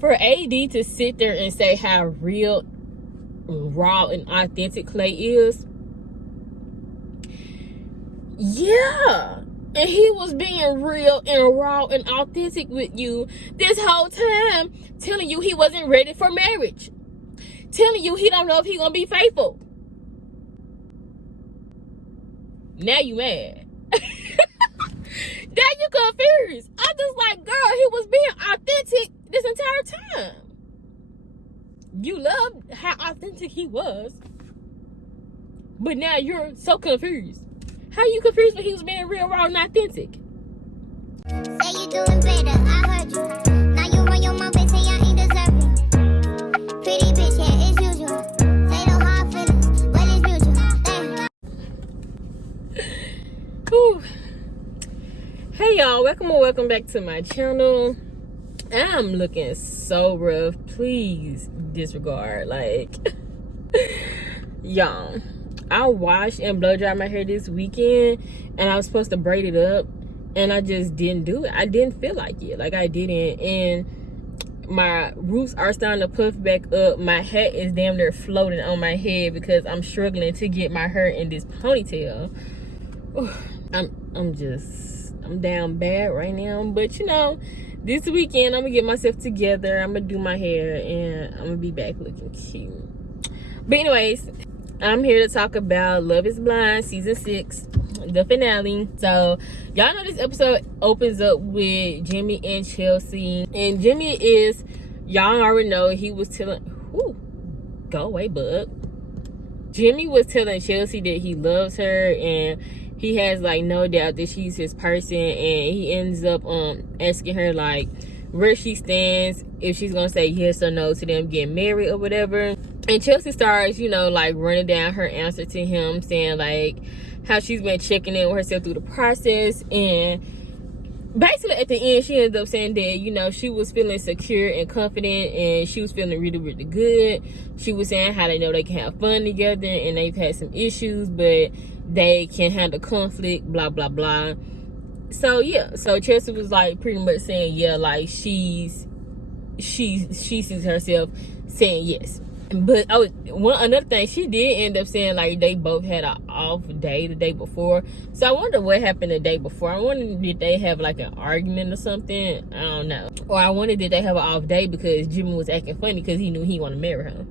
For AD to sit there and say how real, raw, and authentic Clay is, yeah. And he was being real and raw and authentic with you this whole time, telling you he wasn't ready for marriage, telling you he don't know if he gonna be faithful. Now you mad. Now you confused. I'm just like, girl, he was being authentic this entire time. You loved how authentic he was, but now you're so confused. How you confused when he was being real, raw, and authentic? Say you doing better, I heard you. Now you run your mouth and say I ain't deserving. Pretty bitch, yeah, it's usual. Say no hard feelings, well it's mutual. Whew. Hey y'all, welcome back to my channel. I'm looking so rough. Please disregard. Like, y'all, I washed and blow dried my hair this weekend, and I was supposed to braid it up, and I just didn't do it. I didn't feel like it. Like, I didn't. And my roots are starting to puff back up. My hat is damn near floating on my head because I'm struggling to get my hair in this ponytail. I'm down bad right now, but you know, this weekend I'm gonna get myself together. I'm gonna do my hair and I'm gonna be back looking cute. But anyways, I'm here to talk about Love is Blind season 6, the finale. So y'all know this episode opens up with Jimmy and Chelsea, and Jimmy is, y'all already know, he was telling, go away, bug. Jimmy was telling Chelsea that he loves her and he has like no doubt that she's his person, and he ends up asking her like where she stands, if she's gonna say yes or no to them getting married or whatever. And Chelsea starts, you know, like running down her answer to him, saying like how she's been checking in with herself through the process, and basically at the end she ends up saying that, you know, she was feeling secure and confident and she was feeling really, really good. She was saying how they know they can have fun together and they've had some issues, but they can handle conflict, blah blah blah. So yeah, so Chelsea was like pretty much saying, yeah, like she sees herself saying yes. But another thing, she did end up saying like they both had an off day the day before. So I wonder what happened the day before. I wonder, did they have like an argument or something? I don't know. Or I wonder, did they have an off day because Jimmy was acting funny because he knew he wanted to marry her?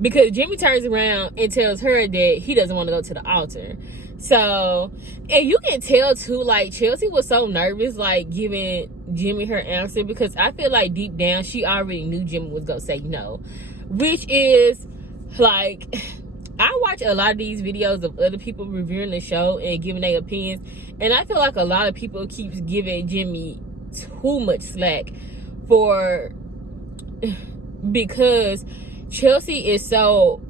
Because Jimmy turns around and tells her that he doesn't want to go to the altar. So, and you can tell too, like Chelsea was so nervous like giving Jimmy her answer, because I feel like deep down she already knew Jimmy was gonna say no. Which is like, I watch a lot of these videos of other people reviewing the show and giving their opinions, and I feel like a lot of people keeps giving Jimmy too much slack for, because Chelsea is so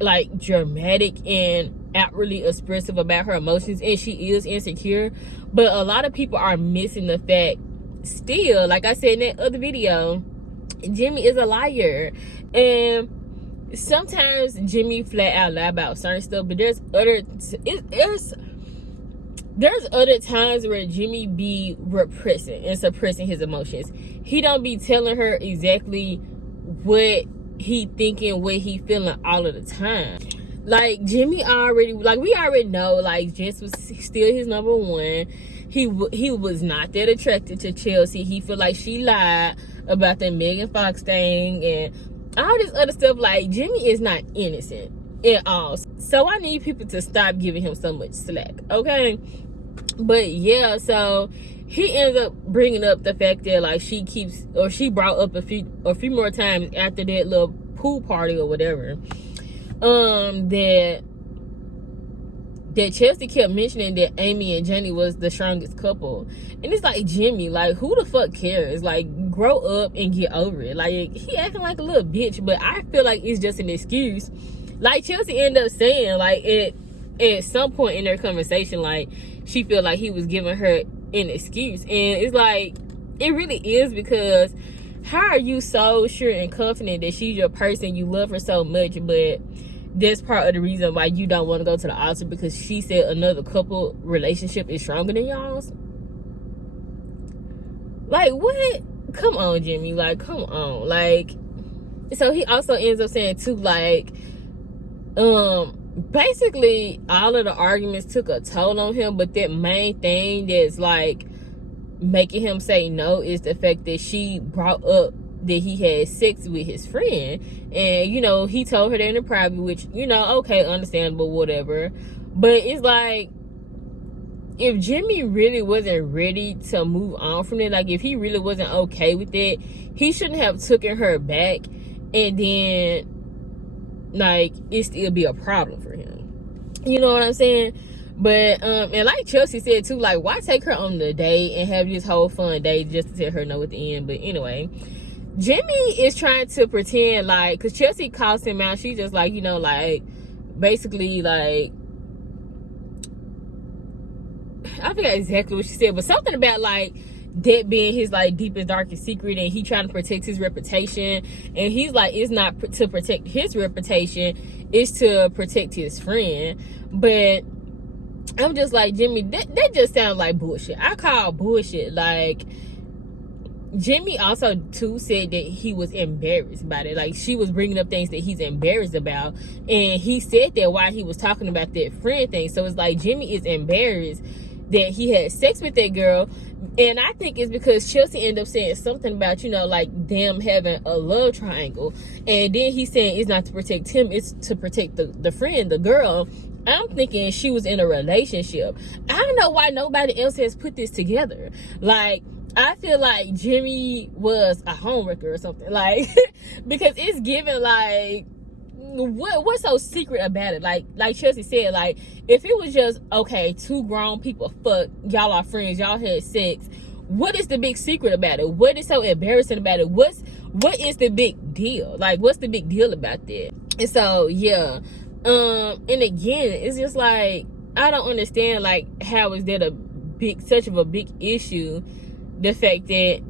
like dramatic and outwardly expressive about her emotions, and she is insecure, but a lot of people are missing the fact still, like I said in that other video, Jimmy is a liar. And sometimes Jimmy flat out lie about certain stuff, but there's other times where Jimmy be repressing and suppressing his emotions. He don't be telling her exactly what he thinking, what he feeling all of the time. Like Jimmy already, like we already know, like Jess was still his number one. He was not that attracted to Chelsea. He feel like she lied about that Megan Fox thing and all this other stuff. Like Jimmy is not innocent at all. So I need people to stop giving him so much slack, okay? But yeah, so he ends up bringing up the fact that like she brought up a few more times after that little pool party or whatever, that Chelsea kept mentioning that Amy and Jenny was the strongest couple. And it's like, Jimmy, like, who the fuck cares? Like, grow up and get over it. Like, he acting like a little bitch, but I feel like it's just an excuse. Like, Chelsea ended up saying, like, at some point in their conversation, like, she feel like he was giving her an excuse. And it's like, it really is, because how are you so sure and confident that she's your person, you love her so much, but that's part of the reason why you don't want to go to the altar, because she said another couple relationship is stronger than y'all's? Like, what? come on, Jimmy, like, come on. Like, so he also ends up saying too, like, basically all of the arguments took a toll on him, but that main thing that's like making him say no is the fact that she brought up that he had sex with his friend, and you know, he told her that in private, which, you know, okay, understandable, whatever. But it's like, if Jimmy really wasn't ready to move on from it, like if he really wasn't okay with it, he shouldn't have taken her back and then like it still be a problem for him. You know what I'm saying? But and like Chelsea said too, like, why take her on the date and have this whole fun day just to tell her no at the end? But anyway, Jimmy is trying to pretend like, because Chelsea calls him out, she's just like, you know, like, basically like, I forgot exactly what she said, but something about like that being his like deepest, darkest secret, and he trying to protect his reputation, and he's like, it's not to protect his reputation, it's to protect his friend. But I'm just like, Jimmy, that just sounds like bullshit. I call bullshit. Like, Jimmy also too said that he was embarrassed about it. Like, she was bringing up things that he's embarrassed about, and he said that while he was talking about that friend thing. So it's like Jimmy is embarrassed that he had sex with that girl, and I think it's because Chelsea ended up saying something about, you know, like them having a love triangle, and then he's saying it's not to protect him, it's to protect the friend, the girl. I'm thinking she was in a relationship. I don't know why nobody else has put this together. Like, I feel like Jimmy was a homewrecker or something, like, because it's given like, what's so secret about it? Like Chelsea said, like, if it was just, okay, two grown people fuck, y'all are friends, y'all had sex, what is the big secret about it? What is so embarrassing about it? What is the big deal? Like, what's the big deal about that? And so, yeah. And again, it's just like, I don't understand, like, how is that such of a big issue? The fact that,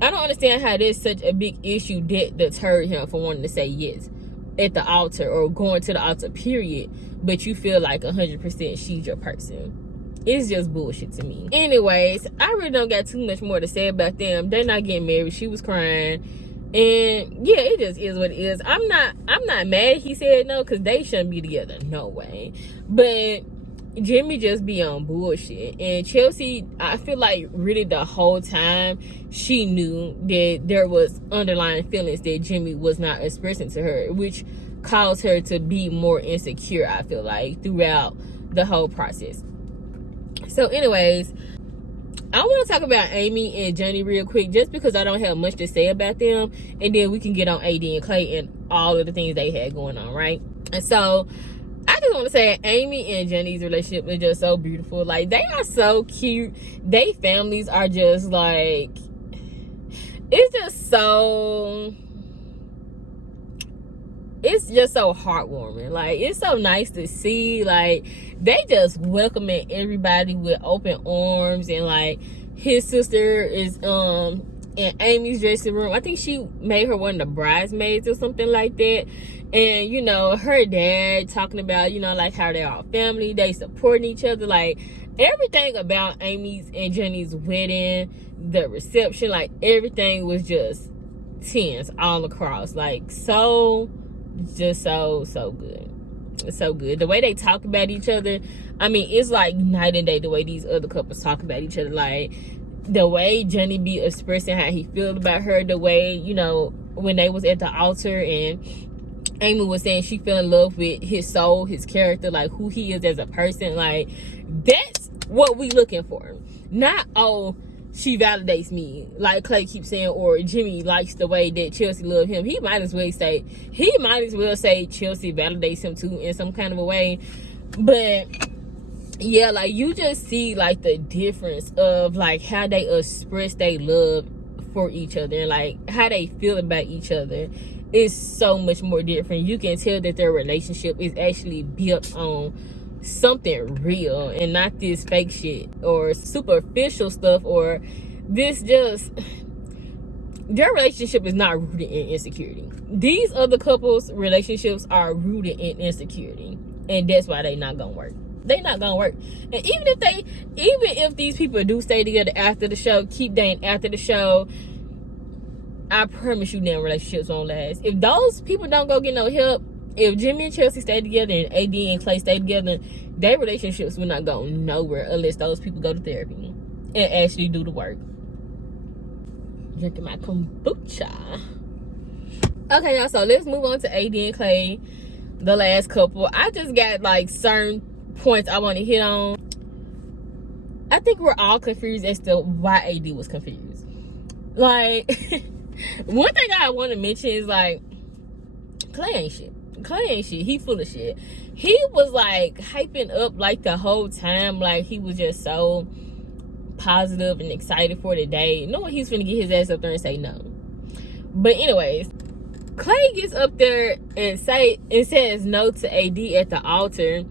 I don't understand how there's such a big issue that deterred him from wanting to say yes at the altar, or going to the altar, period. But you feel like 100% she's your person. It's just bullshit to me. Anyways, I really don't got too much more to say about them. They're not getting married. She was crying. And yeah, it just is what it is. I'm not mad he said no, because they shouldn't be together. No way. But Jimmy just be on bullshit. And Chelsea, I feel like really the whole time she knew that there was underlying feelings that Jimmy was not expressing to her, which caused her to be more insecure, I feel like, throughout the whole process. So anyways, I want to talk about Amy and Johnny real quick, just because I don't have much to say about them, and then we can get on AD and Clay and all of the things they had going on, right? And so I just want to say Amy and Jenny's relationship is just so beautiful. Like, they are so cute. They families are just like, it's just so heartwarming. Like, it's so nice to see. Like, they just welcoming everybody with open arms, and like, his sister is in Amy's dressing room. I think she made her one of the bridesmaids or something like that. And, you know, her dad talking about, you know, like, how they're all family, they supporting each other. Like, everything about Amy's and Jenny's wedding, the reception, like, everything was just 10s all across. Like, so good. It's so good. The way they talk about each other, I mean, it's like night and day the way these other couples talk about each other. Like, the way Johnny be expressing how he feels about her, the way, you know, when they was at the altar and Amy was saying she fell in love with his soul, his character, like who he is as a person. Like, that's what we looking for. Not, oh, she validates me, like Clay keeps saying, or Jimmy likes the way that Chelsea love him. He might as well say Chelsea validates him too in some kind of a way. But yeah, like, you just see like the difference of like how they express their love for each other, and like how they feel about each other is so much more different. You can tell that their relationship is actually built on something real and not this fake shit or superficial stuff, or this just, their relationship is not rooted in insecurity. These other couples' relationships are rooted in insecurity, and that's why they not gonna work. They not gonna work. And even if these people do stay together after the show, keep dating after the show, I promise you, damn relationships won't last. If those people don't go get no help, if Jimmy and Chelsea stay together and AD and Clay stay together, their relationships will not go nowhere unless those people go to therapy and actually do the work. Drinking my kombucha. Okay, y'all, so let's move on to AD and Clay, the last couple. I just got like certain points I want to hit on. I think we're all confused as to why AD was confused. Like, one thing I want to mention is like, Clay ain't shit. He full of shit. He was like hyping up like the whole time, like he was just so positive and excited for the day, knowing he's finna get his ass up there and say no. But anyways, Clay gets up there and says no to AD at the altar.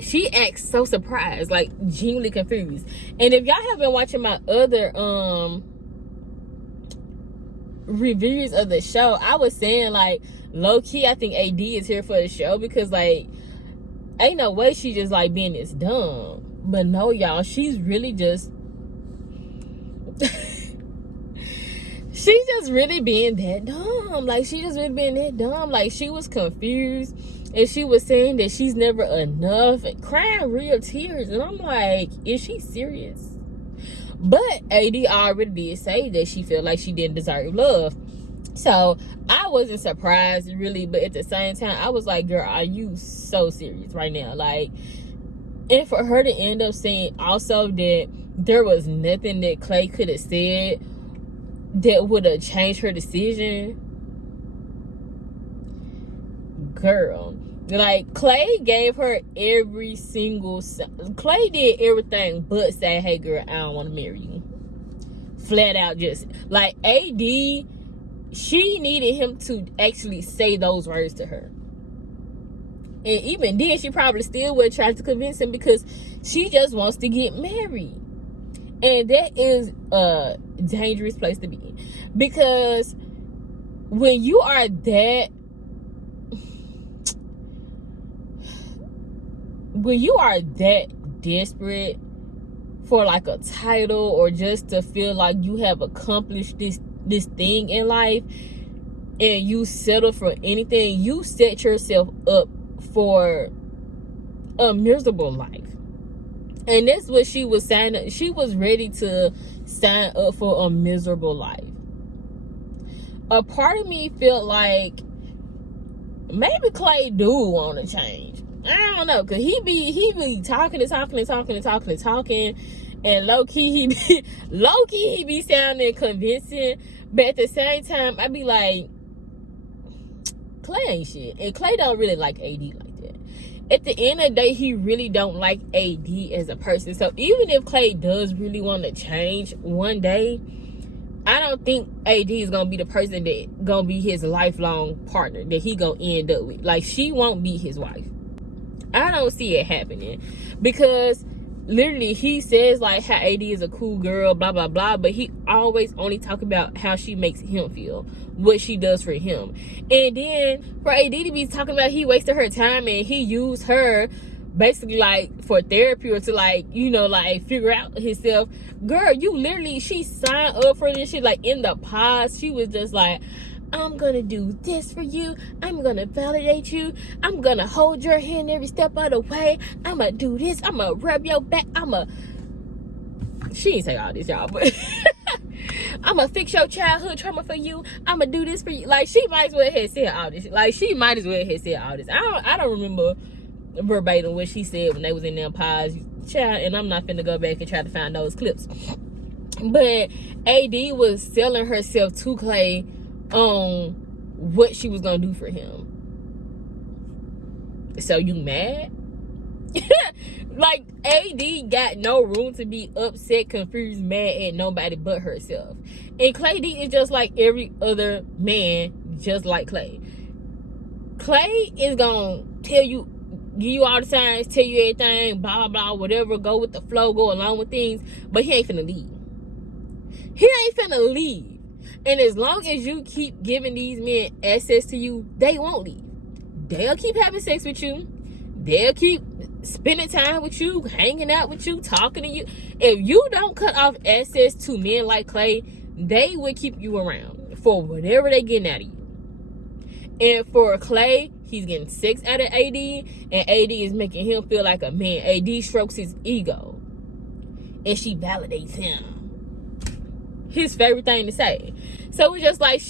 She acts so surprised, like genuinely confused. And if y'all have been watching my other reviews of the show, I was saying like low-key I think AD is here for the show, because like ain't no way she just like being this dumb. But no, y'all, she's really just she's just really being that dumb. Like, she just really being that dumb. Like, she was confused, and she was saying that she's never enough and crying real tears. And I'm like, is she serious? But AD already did say that she felt like she didn't deserve love. So I wasn't surprised really, but at the same time, I was like, girl, are you so serious right now? Like, and for her to end up saying also that there was nothing that Clay could have said that would have changed her decision. Girl, like, Clay gave her every single... Clay did everything but say, hey, girl, I don't want to marry you. Flat out just... Like, AD, she needed him to actually say those words to her. And even then, she probably still would try to convince him, because she just wants to get married. And that is a dangerous place to be. Because when you are that... When you are that desperate for like a title, or just to feel like you have accomplished this thing in life, and you settle for anything, you set yourself up for a miserable life. And that's what she was saying. She was ready to sign up for a miserable life. A part of me felt like maybe Clay do want to change. I don't know, cause he be talking, and low key he be sounding convincing, but at the same time I be like, Clay ain't shit, and Clay don't really like AD like that. At the end of the day, he really don't like AD as a person. So even if Clay does really want to change one day, I don't think AD is gonna be the person that gonna be his lifelong partner that he gonna end up with. Like, she won't be his wife. I don't see it happening, because literally he says like how AD is a cool girl, blah blah blah, but he always only talk about how she makes him feel, what she does for him. And then for AD to be talking about he wasted her time and he used her basically like for therapy, or to like, you know, like figure out himself. Girl, you literally, she signed up for this shit. Like, in the past, she was just like, I'm gonna do this for you, I'm gonna validate you, I'm gonna hold your hand every step of the way, I'm gonna do this, I'm gonna rub your back, she didn't say all this, y'all, but I'm gonna fix your childhood trauma for you, I'm gonna do this for you. Like, she might as well have said all this. Like, she might as well have said all this. I don't remember verbatim what she said when they was in their pause, child, and I'm not finna go back and try to find those clips. But AD was selling herself to Clay on what she was gonna do for him. So you mad? Like, AD got no room to be upset, confused, mad at nobody but herself. And Clay D is just like every other man, just like Clay. Clay is gonna tell you, give you all the signs, tell you everything, blah blah, whatever, go with the flow, go along with things, but he ain't finna leave. He ain't finna leave. And as long as you keep giving these men access to you, they won't leave. They'll keep having sex with you. They'll keep spending time with you, hanging out with you, talking to you. If you don't cut off access to men like Clay, they will keep you around. for whatever they getting out of you. And for Clay, he's getting sex out of AD, and AD is making him feel like a man. AD strokes his ego, and she validates him. His favorite thing to say. So it's just like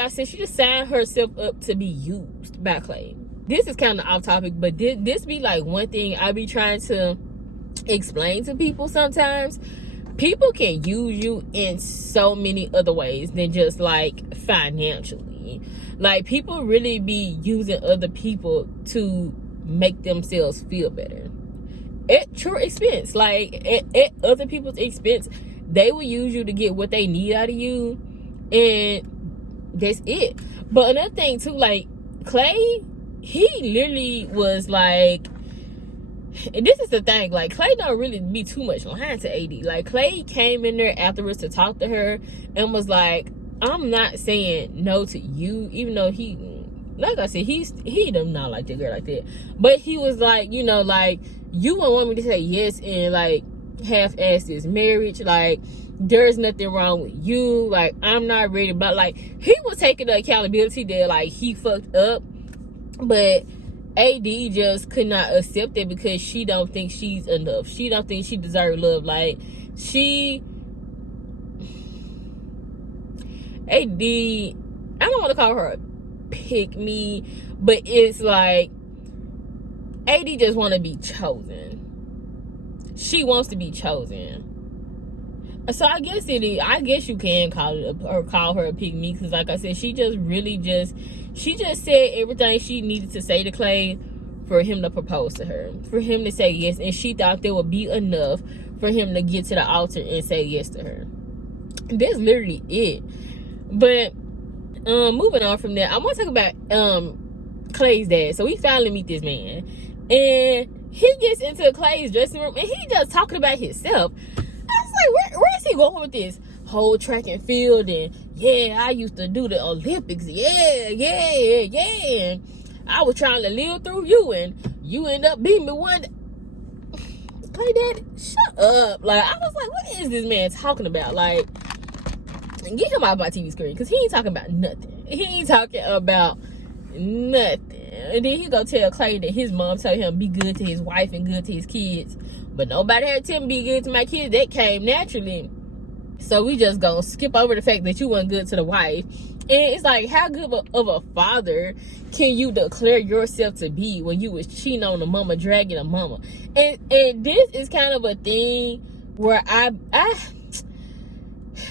I said, she just signed herself up to be used by Clay. This is kind of off topic, but this be like one thing I be trying to explain to people sometimes. People can use you in so many other ways than just like financially. Like, people really be using other people to make themselves feel better at your expense. Like, at other people's expense, they will use you to get what they need out of you, and that's it. But another thing too, like, Clay, he literally was like, and this is the thing, like, Clay don't really be too much lying to AD. Like, Clay came in there afterwards to talk to her and was like, I'm not saying no to you, even though he, like I said, he does not like the girl like that. But he was like, you know, like, you wouldn't want me to say yes and like half-ass this marriage. Like, there's nothing wrong with you. Like, I'm not ready. But like, he was taking the accountability that like he fucked up, but AD just could not accept it because she don't think she's enough. She don't think she deserves love. Like, AD, I don't want to call her a pick me, but it's like AD just want to be chosen. She wants to be chosen. So I guess you can call her a pick me, because like I said, she just said everything she needed to say to Clay for him to propose to her, for him to say yes, and she thought that would be enough for him to get to the altar and say yes to her. That's literally it. But moving on from there, I want to talk about Clay's dad. So we finally meet this man, and he gets into Clay's dressing room, and he just talking about himself. I was like, where is he going with this whole track and field? And yeah, I used to do the Olympics. Yeah. I was trying to live through you, and you end up beating me one day. Clay Dad, shut up. Like, I was like, what is this man talking about? Like, get him out of my TV screen, because he ain't talking about nothing. He ain't talking about nothing. And then he go tell Clay that his mom told him be good to his wife and good to his kids, but nobody had to tell him be good to my kids. That came naturally. So we just gonna skip over the fact that you weren't good to the wife. And it's like, how good of a father can you declare yourself to be when you was cheating on a mama, dragging a mama? And this is kind of a thing where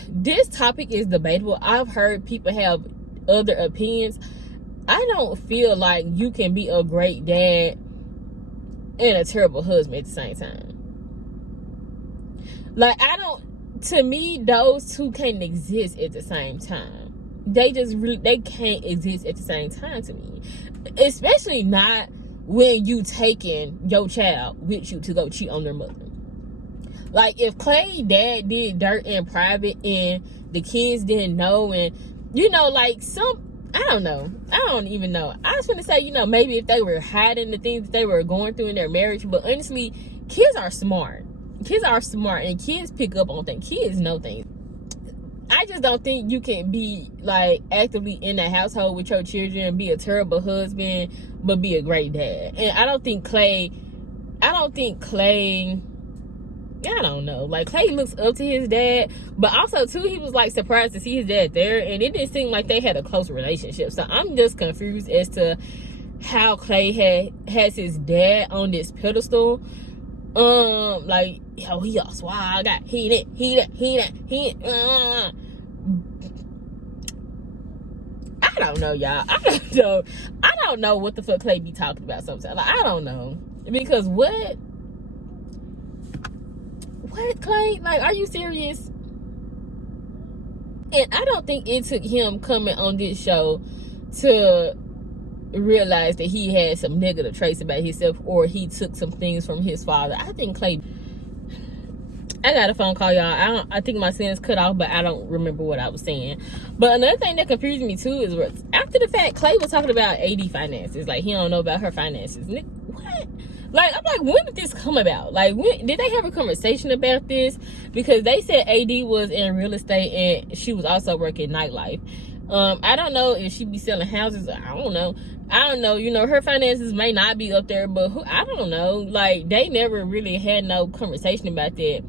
this topic is debatable. I've heard people have other opinions. I don't feel like you can be a great dad and a terrible husband at the same time. Like, to me, those two can't exist at the same time. They can't exist at the same time to me. Especially not when you taking your child with you to go cheat on their mother. Like, if Clay dad did dirt in private and the kids didn't know, and, you know, like, I don't know. I don't even know. I was going to say, you know, maybe if they were hiding the things that they were going through in their marriage, but honestly, kids are smart. Kids are smart, and kids pick up on things. Kids know things. I just don't think you can be, like, actively in the household with your children and be a terrible husband, but be a great dad. And I don't think Clay, I don't know. Like, Clay looks up to his dad, but also, too, he was, like, surprised to see his dad there, and it didn't seem like they had a close relationship. So I'm just confused as to how Clay has his dad on this pedestal. Like, yo, he a swag guy. He I don't know, y'all. I don't know what the fuck Clay be talking about sometimes. Like, I don't know. Because what, Clay? Like, are you serious? And I don't think it took him coming on this show to realize that he had some negative traits about himself, or he took some things from his father. I think Clay, I got a phone call, y'all. I think my sentence cut off, but I don't remember what I was saying. But another thing that confused me too is, after the fact, Clay was talking about AD finances. Like, he don't know about her finances. What? Like, I'm like, when did this come about? Like, when did they have a conversation about this? Because they said AD was in real estate and she was also working nightlife. I don't know if she be selling houses. I don't know. You know, her finances may not be up there, but I don't know. Like, they never really had no conversation about that.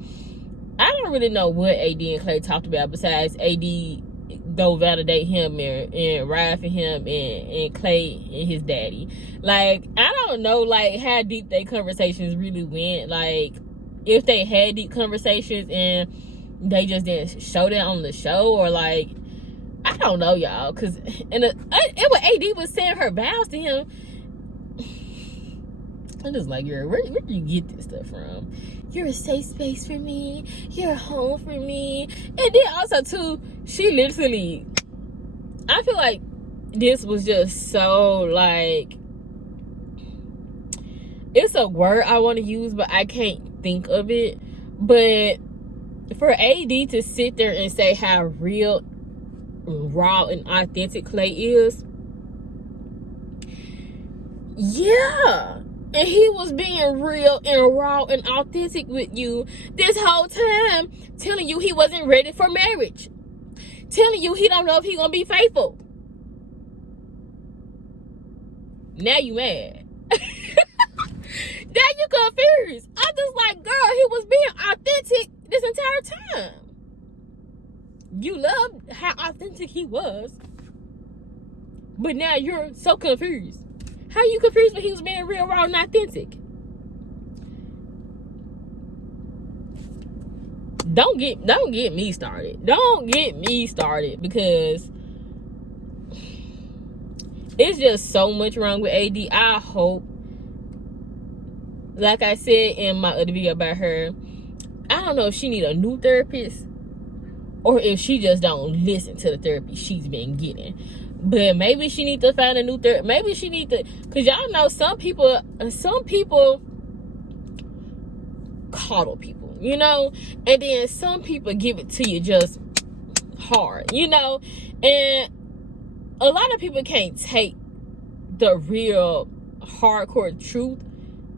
I don't really know what AD and Clay talked about besides AD go validate him and ride for him and Clay and his daddy. Like, I don't know, like, how deep they conversations really went. Like, if they had deep conversations and they just didn't show that on the show, or like, I don't know, y'all. Because it was AD was saying her vows to him. I'm just like, girl, where do you get this stuff from? You're a safe space for me. You're a home for me. And then also, too, she literally, I feel like this was just so, like, it's a word I want to use, but I can't think of it. But for AD to sit there and say how real, raw, and authentic Clay is, yeah. And he was being real and raw and authentic with you this whole time, telling you he wasn't ready for marriage, telling you he don't know if he gonna be faithful. Now you mad. Now you confused. I'm just like, girl, he was being authentic this entire time. You loved how authentic he was, but now you're so confused. How you confused when he was being real, raw, and authentic? Don't get me started. Don't get me started, because it's just so much wrong with AD. I hope, like I said in my other video about her, I don't know if she need a new therapist or if she just don't listen to the therapy she's been getting. But maybe she need to find a new therapist. Maybe she need to, because y'all know some people coddle people, you know, and then some people give it to you just hard, you know, and a lot of people can't take the real hardcore truth,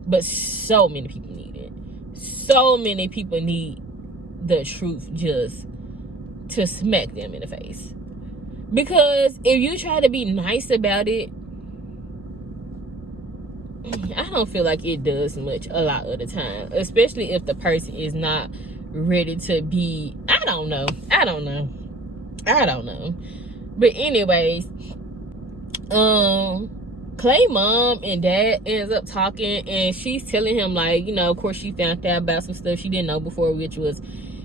but so many people need it. So many people need the truth just to smack them in the face. Because if you try to be nice about it, I don't feel like it does much a lot of the time. Especially if the person is not ready to be, I don't know. But anyways, Clay mom and dad ends up talking, and she's telling him, like, you know, of course she found out about some stuff she didn't know before, which was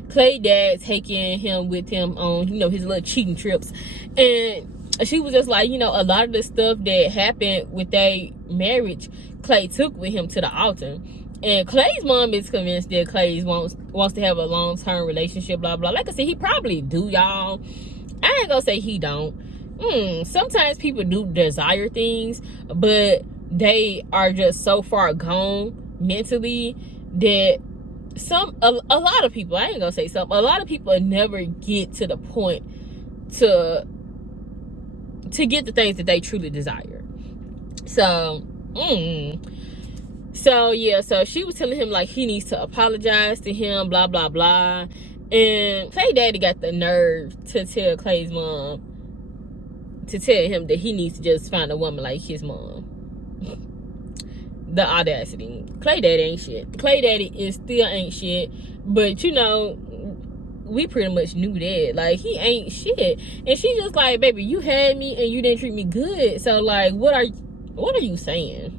Clay dad taking him with him on, you know, his little cheating trips. And she was just like, you know, a lot of the stuff that happened with their marriage, Clay took with him to the altar. And Clay's mom is convinced that Clay wants to have a long-term relationship, blah, blah. Like I said, he probably do, y'all. I ain't gonna say he don't. Sometimes people do desire things, but they are just so far gone mentally that a lot of people, I ain't gonna say some, a lot of people never get to the point to get the things that they truly desire. So yeah, so she was telling him, like, he needs to apologize to him, blah, blah, blah. And Clay daddy got the nerve to tell Clay's mom, to tell him that he needs to just find a woman like his mom. The audacity. Clay daddy ain't shit. Clay daddy still ain't shit. But, you know, we pretty much knew that. Like, he ain't shit. And she just like, baby, you had me and you didn't treat me good. So, like, what are you saying?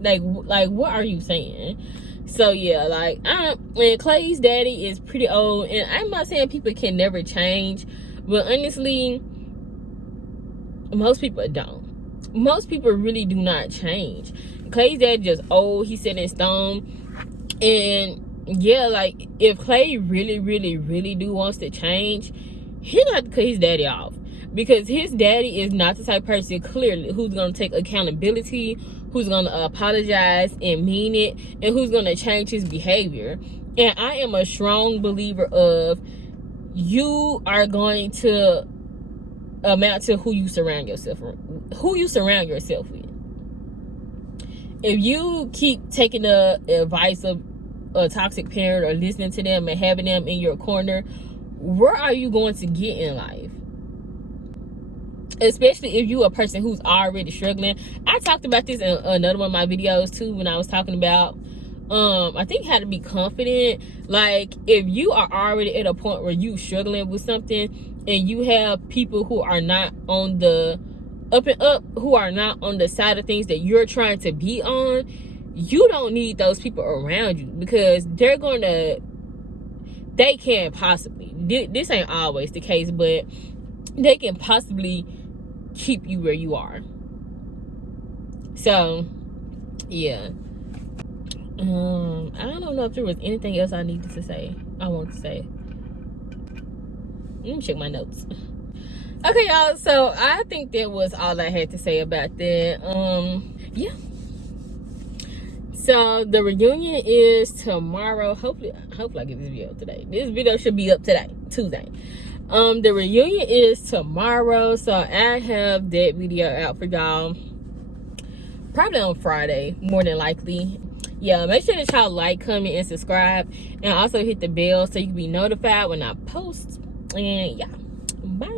Like, what are you saying? So, yeah, like, and Clay's daddy is pretty old. And I'm not saying people can never change. But, honestly, most people don't. Most people really do not change. Clay's dad just old. He's set in stone. And yeah, like, if Clay really, really, really wants to change, he gonna have to cut his daddy off. Because his daddy is not the type of person, clearly, who's gonna take accountability, who's gonna apologize and mean it, and who's gonna change his behavior. And I am a strong believer of, you are going to amount to who you surround yourself with. If you keep taking the advice of a toxic parent or listening to them and having them in your corner, where are you going to get in life? Especially if you're a person who's already struggling. I talked about this in another one of my videos too, when I was talking about I think how to be confident. Like, if you are already at a point where you struggling with something and you have people who are not on the up and up, who are not on the side of things that you're trying to be on, you don't need those people around you, because they can possibly, this ain't always the case, but they can possibly keep you where you are. So yeah, I don't know if there was anything else I wanted to say. Let me check my notes. Okay, y'all, so I think that was all I had to say about that. Yeah, so the reunion is tomorrow. Hopefully I get this video today. This video should be up today, Tuesday. The reunion is tomorrow, so I have that video out for y'all probably on Friday, more than likely. Yeah, make sure that y'all like, comment, and subscribe, and also hit the bell so you can be notified when I post. And yeah, bye.